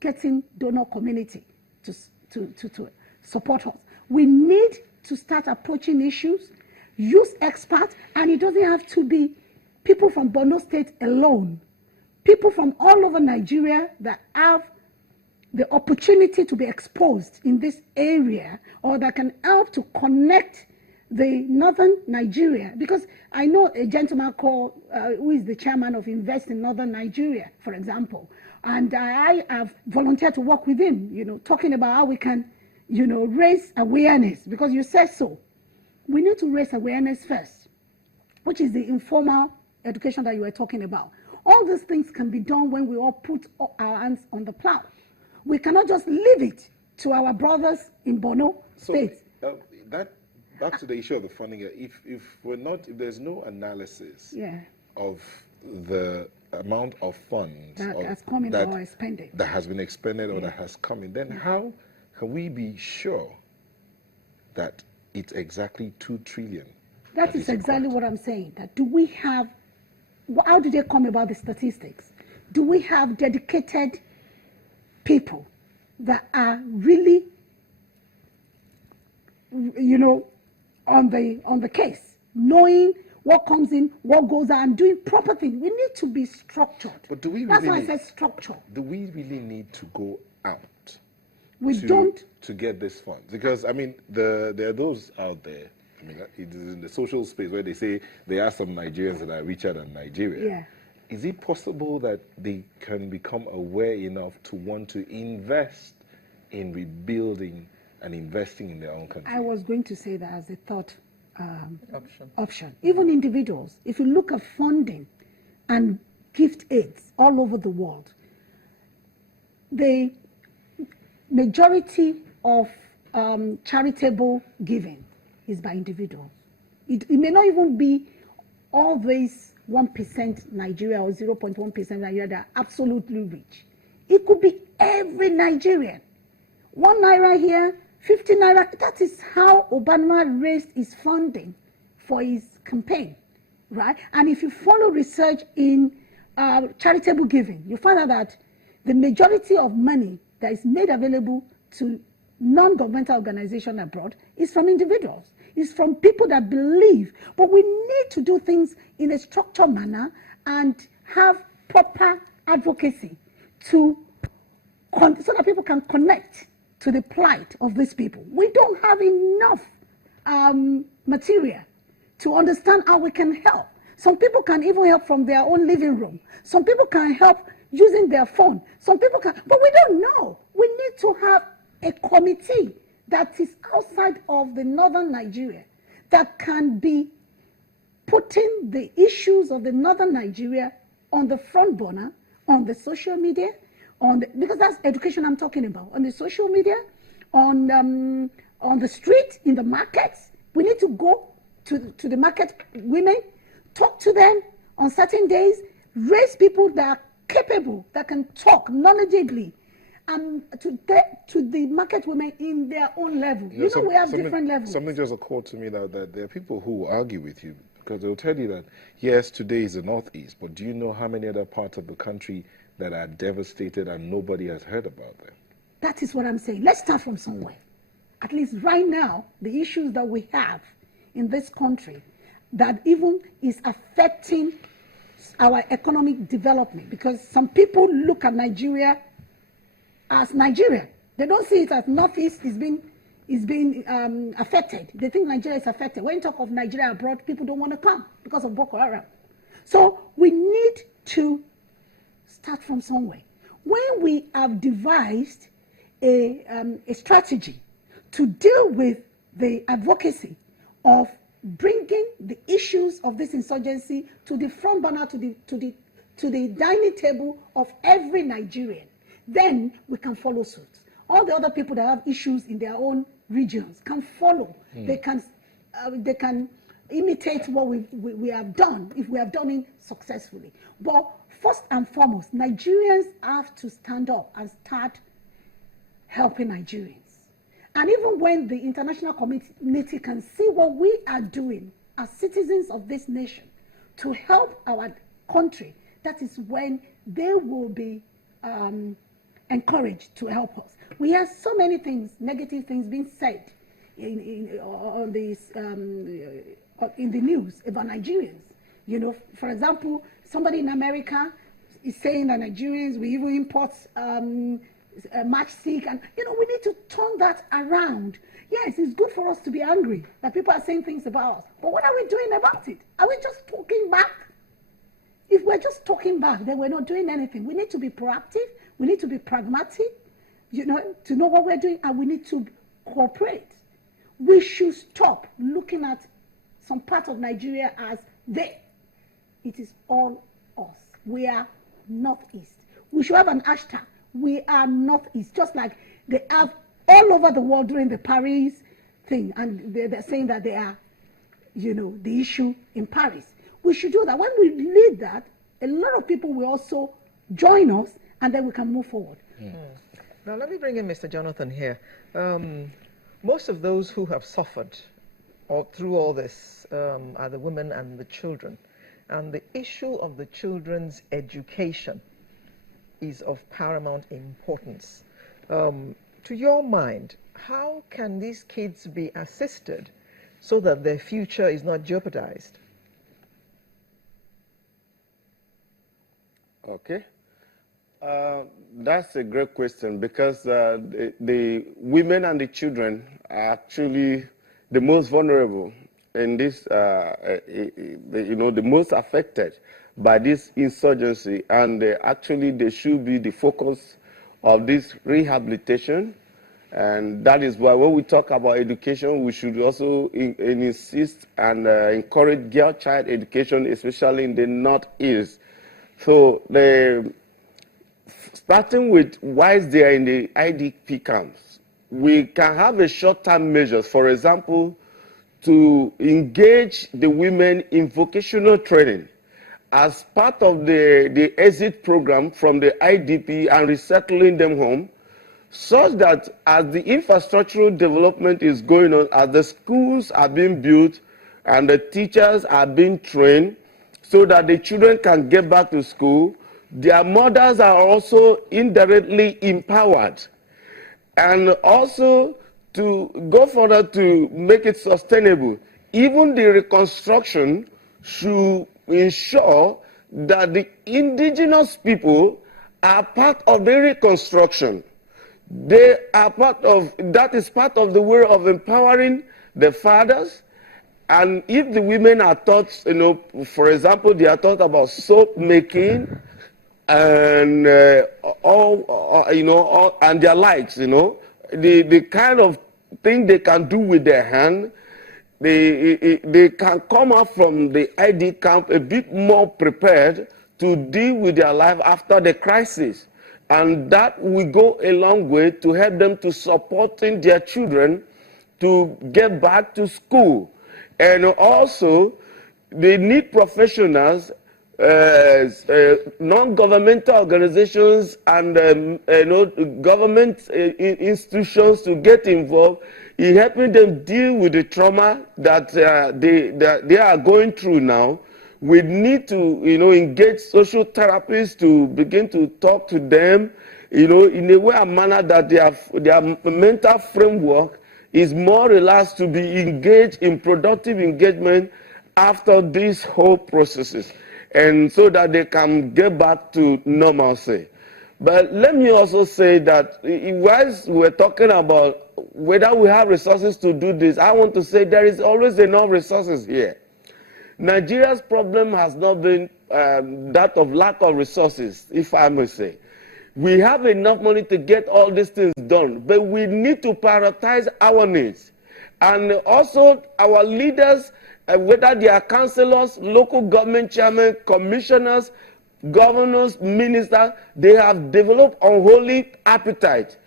getting donor community to support us. We need to start approaching issues, use experts, and it doesn't have to be people from Borno State alone. People from all over Nigeria that have the opportunity to be exposed in this area, or that can help to connect the northern Nigeria. Because I know a gentleman called, who is the chairman of Invest in Northern Nigeria, for example, and I have volunteered to work with him, talking about how we can, raise awareness, because you said so. We need to raise awareness first, which is the informal education that you were talking about. All these things can be done when we all put our hands on the plow. We cannot just leave it to our brothers in Borno State. Back to the issue of the funding. If there's no analysis of the amount of funds that has come in or expended, that has been expended or that has come in, then how can we be sure that it's exactly 2 trillion? That is exactly what I'm saying. That do we have? How do they come about the statistics? Do we have dedicated people that are really, on the case, knowing what comes in, what goes out, and doing proper things? We need to be structured. But do we really That's why I said structure. Do we really need to go out? To get this fund? Because there are those out there. It is in the social space where they say there are some Nigerians that are richer than Nigeria. Yeah. Is it possible that they can become aware enough to want to invest in rebuilding and investing in their own country? I was going to say that as a thought option. Even individuals, if you look at funding and gift aids all over the world, the majority of charitable giving is by individuals. It may not even be always 1% Nigeria or 0.1% Nigeria that are absolutely rich. It could be every Nigerian. 1 naira here, 50 naira. That is how Obama raised his funding for his campaign, right? And if you follow research in charitable giving, you find out that the majority of money that is made available to non-governmental organizations abroad is from individuals. It's from people that believe. But we need to do things in a structured manner and have proper advocacy so that people can connect to the plight of these people. We don't have enough material to understand how we can help. Some people can even help from their own living room. Some people can help using their phone. Some people can, but we don't know. We need to have a committee that is outside of the northern Nigeria that can be putting the issues of the northern Nigeria on the front burner, on the social media, because that's education I'm talking about, on the social media, on the street, in the markets. We need to go to the market women, talk to them on certain days, raise people that are capable, that can talk knowledgeably, to the market women in their own level. We have different levels. Something just occurred to me that there are people who argue with you, because they'll tell you that, yes, today is the Northeast, but do you know how many other parts of the country that are devastated and nobody has heard about them? That is what I'm saying. Let's start from somewhere. At least right now, the issues that we have in this country that even is affecting our economic development, because some people look at Nigeria as Nigeria. They don't see it as Northeast is being affected. They think Nigeria is affected. When you talk of Nigeria abroad, people don't want to come because of Boko Haram. So we need to start from somewhere. When we have devised a strategy to deal with the advocacy of bringing the issues of this insurgency to the front burner, to the dining table of every Nigerian, then we can follow suit. All the other people that have issues in their own regions can follow. They can imitate what we have done, if we have done it successfully. But first and foremost, Nigerians have to stand up and start helping Nigerians. And even when the international community can see what we are doing as citizens of this nation to help our country, that is when they will be encouraged to help us. We hear so many things, negative things being said in the news about Nigerians. You know, for example, somebody in America is saying that Nigerians, we even import matchstick, and you know, we need to turn that around. Yes, it's good for us to be angry that people are saying things about us, but what are we doing about it? Are we just talking back? If we're just talking back, then we're not doing anything. We need to be proactive. We need to be pragmatic, you know, to know what we're doing, and we need to cooperate. We should stop looking at some part of Nigeria as they. It is all us. We are Northeast. We should have an hashtag. We are Northeast, just like they have all over the world during the Paris thing, and they're saying that they are, you know, the issue in Paris. We should do that. When we lead that, a lot of people will also join us, and then we can move forward. Now, let me bring in Mr. Jonathan here. Most of those who have suffered through all this are the women and the children. And the issue of the children's education is of paramount importance. To your mind, how can these kids be assisted so that their future is not jeopardized? Okay. That's a great question, because the women and the children are actually the most vulnerable in this, you know, the most affected by this insurgency, and actually they should be the focus of this rehabilitation. And that is why when we talk about education, we should also insist and encourage girl child education, especially in the Northeast. So starting with whilst they are in the IDP camps, we can have a short-term measures, for example, to engage the women in vocational training as part of the exit program from the IDP and resettling them home, such that as the infrastructural development is going on, as the schools are being built and the teachers are being trained so that the children can get back to school, their mothers are also indirectly empowered. And also, to go further to make it sustainable, even the reconstruction should ensure that the indigenous people are part of the reconstruction. They are part of, that is part of the way of empowering the fathers. And if the women are taught, you know, for example, they are taught about soap making and and their likes, you know, the kind of thing they can do with their hand, they can come out from the ID camp a bit more prepared to deal with their life after the crisis. And that will go a long way to help them to supporting their children to get back to school. And also, they need professionals, non-governmental organizations and government institutions to get involved in helping them deal with the trauma that they are going through now. We need to, engage social therapists to begin to talk to them, in a way and manner that their mental framework is more relaxed to be engaged in productive engagement after these whole processes, and so that they can get back to normalcy. But let me also say that whilst we're talking about whether we have resources to do this, I want to say there is always enough resources here. Nigeria's problem has not been that of lack of resources, if I may say. We have enough money to get all these things done, but we need to prioritize our needs. And also our leaders, whether they are councillors, local government chairmen, commissioners, governors, ministers, they have developed unholy appetite